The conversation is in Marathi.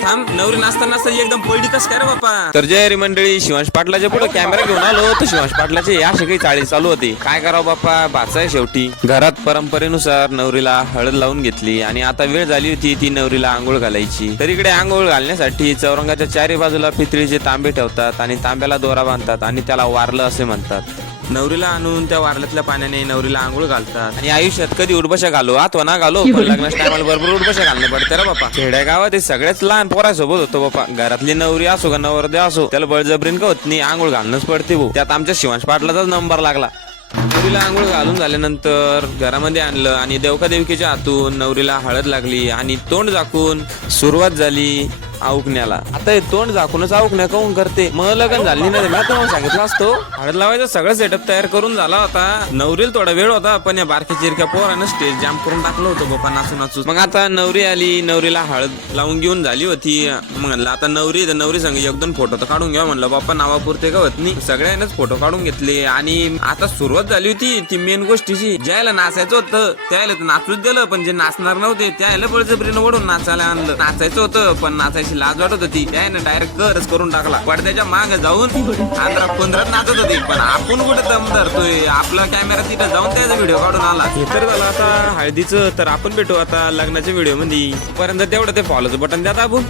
थांब, नवरी नाचताना एकदम पडली कस काय रे बाप्पा. तर जय रे मंडळी, शिवांश पाटलाच्या पुढे कॅमेरा घेऊन आलो तर शिवांश पाटलाचे असे काही चाळी चालू होती. काय करावं बाप्पा, भाचा आहे शेवटी. घरात परंपरेनुसार नवरीला हळद लावून घेतली आणि आता वेळ झाली होती ती नवरीला आंघोळ घालायची. तर इकडे आंघोळ घालण्यासाठी चौरंगाच्या चारी बाजूला पितळीचे तांबे ठेवतात आणि तांब्याला दोरा बांधतात आणि त्याला वारलं असे म्हणतात. नवरीला आणून त्या वारल्यातल्या पाण्याने नवरीला आंघोळ घालतात आणि आयुष्यात कधी उडबशा घालो अथवा ना घालो पण लग्नाच्या टायमाला बरोबर उडबशा घालणं पडते रे बापा. खेड्या गावात हे सगळ्याच लहान पोरासोबत होतो बापा. घरातली नवरी असो का नवरदेव असो, त्याला बळजबरीन का होत नाही, आंघोळ घालणंच पडते भाऊ. त्यात आमच्या शिवांश पाटलाचाच नंबर लागला. नवरीला आंघोळ घालून झाल्यानंतर घरामध्ये आणलं आणि देवका देवकीच्या हातून नवरीला हळद लागली आणि तोंड झाकून सुरुवात झाली औकण्याला. आता हे तोंड झाकूनच औकण्या काऊन करते, मग लग्न झाली नाही मी तुम्हाला सांगितलं असतो. हळद लावायचं सगळं सेटअप तयार करून झाला होता. नवरीला थोडा वेळ होता पण या बारक्या चिरक्या पोरानं स्टेज जाम करून टाकलं होतं बाप्पा नाचू नाचू. मग आता नवरी आली, नवरीला हळद लावून घेऊन झाली होती. मग म्हणलं आता नवरी संग एक दोन फोटो तर काढून घ्या. म्हणलं बाप्पा नावापुरते का होत नाही, सगळ्यांनाच फोटो काढून घेतले आणि आता सुरुवात झाली होती ती मेन गोष्टीची. ज्याला नाचायचं होतं त्याला तर नाचूच दिलं, पण जे नाचणार नव्हते त्याला बळजबरीनं ओढून नाचायला आणलं. नाचायचं होतं पण नाचायची लाज वाटत होती, त्याने डायरेक्ट करच करून टाकला. पडद्याच्या मागे जाऊन आंध्रा पंधरात नाचत होती, पण आपण कुठे दम धरतोय, आपला कॅमेरा तिथे जाऊन त्याचा व्हिडिओ काढून आला. हे तर झालं आता हळदीचं. तर आपण भेटू आता लग्नाच्या व्हिडिओ मध्ये. पर्यंत तेवढं ते फॉलोचं बटन द्या दाबून.